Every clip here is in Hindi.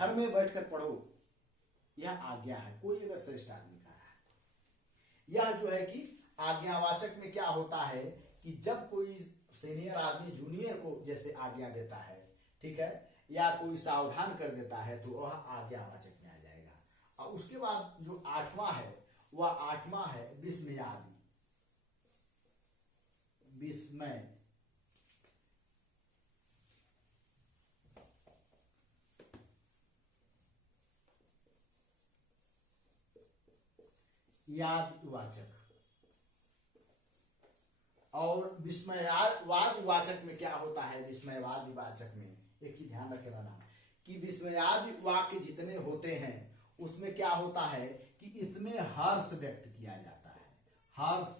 घर में बैठकर पढ़ो, यह आज्ञा है। कोई अगर श्रेष्ठ आदमी कह रहा है, यह जो है कि आज्ञावाचक में क्या होता है कि जब कोई सीनियर आदमी जूनियर को जैसे आज्ञा देता है, ठीक है, या कोई सावधान कर देता है, तो वह आज्ञावाचक में आ जाएगा। और उसके बाद जो आठवां है, वह आठवां है विस्मयादि। विस्मय यादवाचक। और विस्मयवाद वाचक में क्या होता है? विस्मयवाद वाचक में एक ही ध्यान रखे रहना कि विस्मयादि वाक्य जितने होते हैं उसमें क्या होता है कि इसमें हर्ष व्यक्त किया जाता है। हर्ष,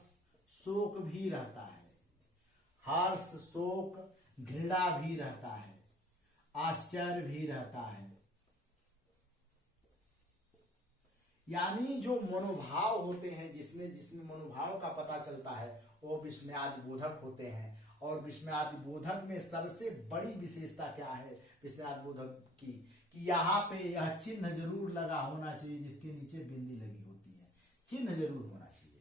शोक भी रहता है, हर्ष, शोक, घृणा भी रहता है, आश्चर्य भी रहता है। यानी जो मनोभाव होते हैं, जिसमें मनोभाव का पता चलता है, वो विस्मयादि बोधक होते हैं। और विस्मयादि बोधक में सबसे बड़ी विशेषता क्या है विस्मयादि बोधक की, कि यहाँ पे यह चिन्ह जरूर लगा होना चाहिए जिसके नीचे बिंदी लगी होती है, चिन्ह जरूर होना चाहिए।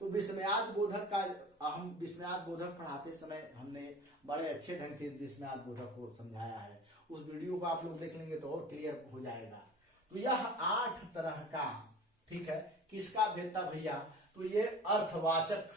तो विस्मयादि बोधक का हम विस्मयादि बोधक पढ़ाते समय हमने बड़े अच्छे ढंग से विस्मयादि बोधक को समझाया है। उस वीडियो को आप लोग देख लेंगे तो और क्लियर हो जाएगा। तो यह 8 तरह का, ठीक है, किसका भेद था भैया? तो ये अर्थवाचक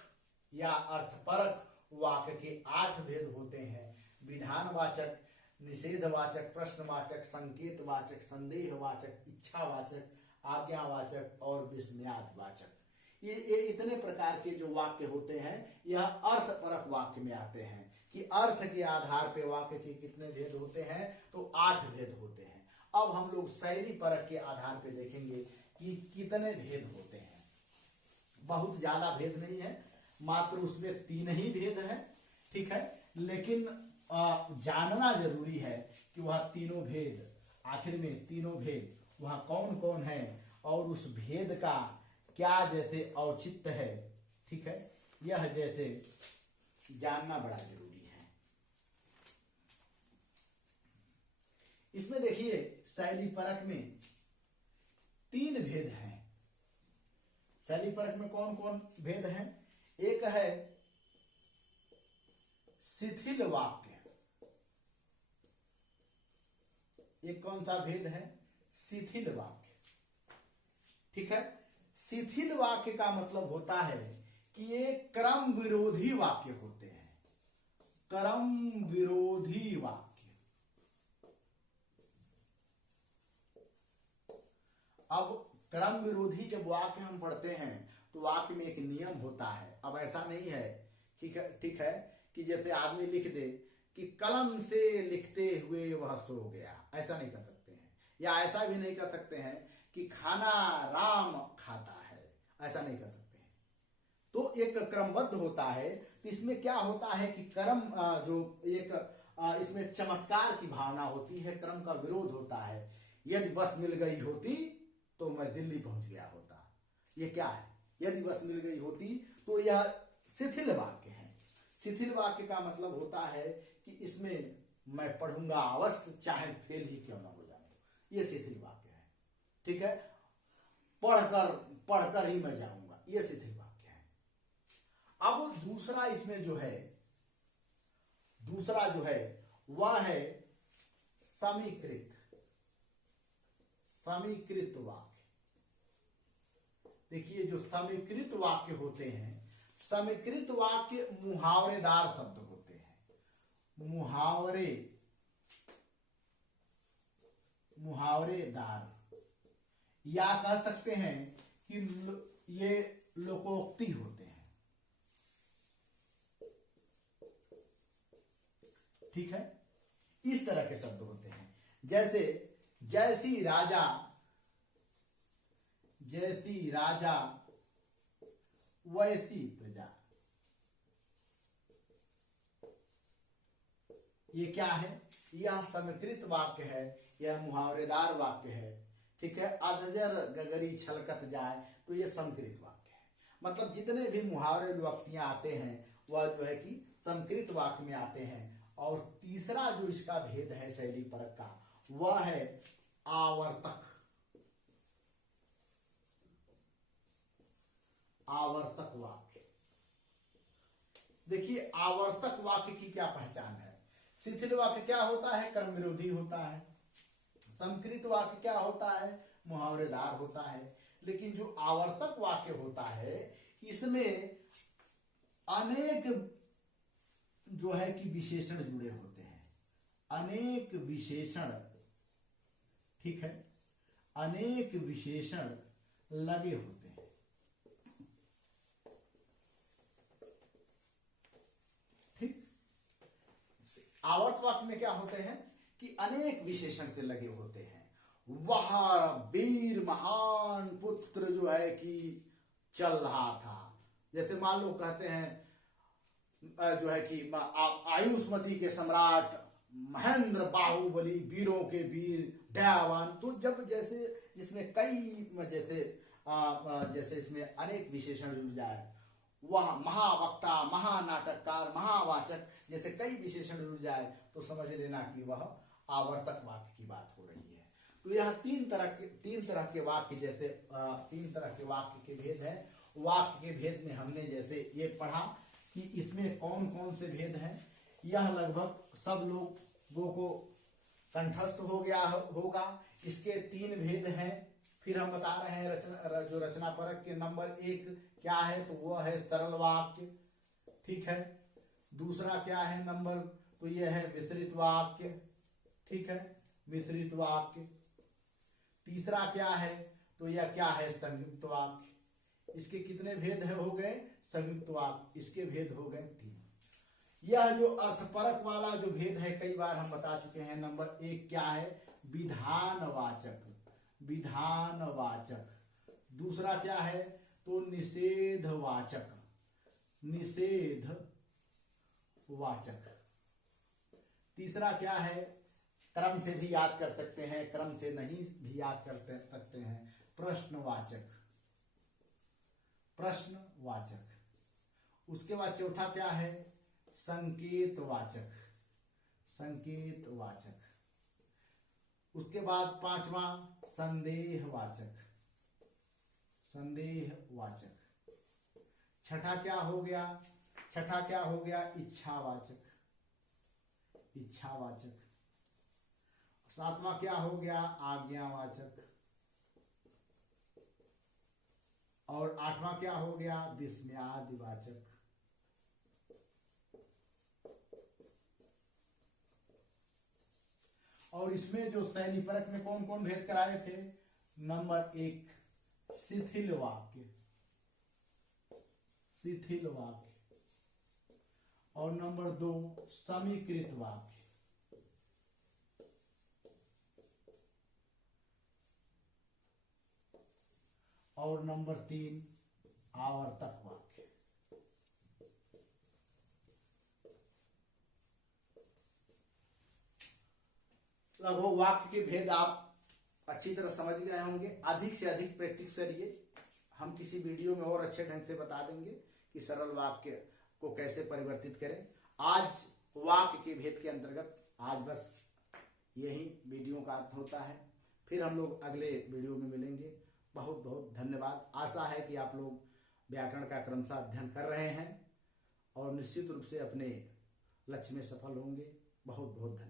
या अर्थपरक वाक्य के 8 भेद होते हैं। विधानवाचक, निषेधवाचक, प्रश्नवाचक, संकेतवाचक, संदेहवाचक, इच्छावाचक, आज्ञावाचक और विस्मयादिवाचक। ये इतने प्रकार के जो वाक्य होते हैं यह अर्थपरक वाक्य में आते हैं कि अर्थ के आधार पे वाक्य के कितने भेद होते हैं? तो 8 भेद होते हैं। अब हम लोग शैली परक के आधार पे देखेंगे कि कितने भेद होते हैं। बहुत ज्यादा भेद नहीं है, मात्र उसमें 3 ही भेद है, ठीक है। लेकिन जानना जरूरी है कि वह तीनों भेद, आखिर में तीनों भेद वह कौन कौन है और उस भेद का क्या जैसे औचित्य है, ठीक है, यह जैसे जानना बड़ा जरूरी है। इसमें देखिए शैली परक में 3 भेद हैं। शैली परक में कौन कौन भेद हैं? एक है शिथिल वाक्य। एक कौन सा भेद है? शिथिल वाक्य, ठीक है। शिथिल वाक्य का मतलब होता है कि ये क्रम विरोधी वाक्य होते हैं। क्रम विरोधी वाक्य। अब क्रम विरोधी जब वाक्य हम पढ़ते हैं तो वाक्य में एक नियम होता है। अब ऐसा नहीं है, ठीक है, कि जैसे आदमी लिख दे कि कलम से लिखते हुए वह सो गया, ऐसा नहीं कर सकते हैं। या ऐसा भी नहीं कर सकते हैं कि खाना राम खाता है, ऐसा नहीं कर सकते हैं। तो एक क्रमबद्ध होता है। तो इसमें क्या होता है कि क्रम जो एक इसमें चमत्कार की भावना होती है, क्रम का विरोध होता है। यदि बस मिल गई होती तो मैं दिल्ली पहुंच गया होता, ये क्या है? यदि बस मिल गई होती, तो यह शिथिल वाक्य है। शिथिल वाक्य का मतलब होता है कि इसमें मैं पढ़ूंगा अवश्य, चाहे फेल ही क्यों ना हो जाऊं, ये शिथिल वाक्य है, ठीक है। पढ़कर ही मैं जाऊंगा, ये शिथिल वाक्य है। अब दूसरा इसमें जो है, दूसरा जो है वह है समीकृत वाक्य। देखिए जो समीकृत वाक्य होते हैं, समीकृत वाक्य मुहावरेदार शब्द होते हैं। मुहावरेदार, या कह सकते हैं कि ये लोकोक्ति होते हैं, ठीक है। इस तरह के शब्द होते हैं। जैसे जैसी राजा वैसी प्रजा, ये क्या है? यह समीकृत वाक्य है, यह मुहावरेदार वाक्य है, ठीक है। अधजर गगरी छलकत जाए, तो यह समीकृत वाक्य है। मतलब जितने भी मुहावरे लोकोक्तियां आते हैं वह जो है कि समीकृत वाक्य में आते हैं। और तीसरा जो इसका भेद है शैली परक का, वह है आवर्तक, आवर्तक वाक्य। देखिए आवर्तक वाक्य की क्या पहचान है। शिथिल वाक्य क्या होता है, कर्म विरोधी होता है। संकृत वाक्य क्या होता है, मुहावरेदार होता है। लेकिन जो आवर्तक वाक्य होता है इसमें अनेक जो है कि विशेषण जुड़े होते हैं, अनेक विशेषण, ठीक है, अनेक विशेषण लगे होते हैं। ठीक, आवर्त वाक्य में क्या होते हैं कि अनेक विशेषण से लगे होते हैं। वह वीर महान पुत्र जो है कि चल रहा था, जैसे मान लो कहते हैं जो है कि आयुष्मती के सम्राट महेंद्र बाहुबली, वीरों के वीर, दयावान। तो जब जैसे इसमें कई जैसे इसमें अनेक विशेषण जुड़ जाए, वह महावक्ता, महानाटककार, महावाचक, जैसे कई विशेषण जुड़ जाए तो समझ लेना कि वह आवर्तक वाक्य की बात हो रही है। तो यह तीन तरह के वाक्य, जैसे तीन तरह के वाक्य के भेद है। वाक्य के भेद में हमने जैसे ये पढ़ा कि इसमें कौन कौन से भेद हैं, यह लगभग सब लोगों को कंठस्थ हो गया होगा। इसके तीन भेद हैं। फिर हम बता रहे हैं जो रचना परक के नंबर 1 क्या है, तो वह है सरल वाक्य, ठीक है। दूसरा क्या है नंबर, तो यह है मिश्रित वाक्य, ठीक है, मिश्रित वाक्य। तीसरा क्या है, तो यह क्या है, संयुक्त वाक्य। इसके कितने भेद है हो गए, संयुक्त वाक्य, इसके भेद हो गए 3। यह जो अर्थपरक वाला जो भेद है कई बार हम बता चुके हैं। नंबर 1 क्या है, विधानवाचक, विधानवाचक। दूसरा क्या है, तो निषेधवाचक, निषेधवाचक। तीसरा क्या है, क्रम से भी याद कर सकते हैं, क्रम से नहीं भी याद कर सकते हैं, प्रश्नवाचक, प्रश्नवाचक। उसके बाद चौथा क्या है, संकेतवाचक, संकेतवाचक। उसके बाद पांचवा संदेहवाचक, संदेहवाचक। छठा क्या हो गया, छठा क्या हो गया, इच्छावाचक, इच्छावाचक। सातवां क्या हो गया, आज्ञावाचक। और आठवां क्या हो गया, विस्मयादिवाचक। और इसमें जो शैली परक में कौन कौन भेद कराए थे, नंबर 1 शिथिल वाक्य, शिथिल वाक्य। और नंबर 2 समीकृत वाक्य। और नंबर 3 आवर्तक वाक्य। लगभग वाक्य के भेद आप अच्छी तरह समझ गए होंगे। अधिक से अधिक प्रैक्टिस करिए। हम किसी वीडियो में और अच्छे ढंग से बता देंगे कि सरल वाक्य को कैसे परिवर्तित करें। आज वाक्य के भेद के अंतर्गत आज बस यही वीडियो का अर्थ होता है। फिर हम लोग अगले वीडियो में मिलेंगे। बहुत बहुत धन्यवाद। आशा है कि आप लोग व्याकरण का क्रमशः अध्ययन कर रहे हैं और निश्चित रूप से अपने लक्ष्य में सफल होंगे। बहुत बहुत धन्यवाद।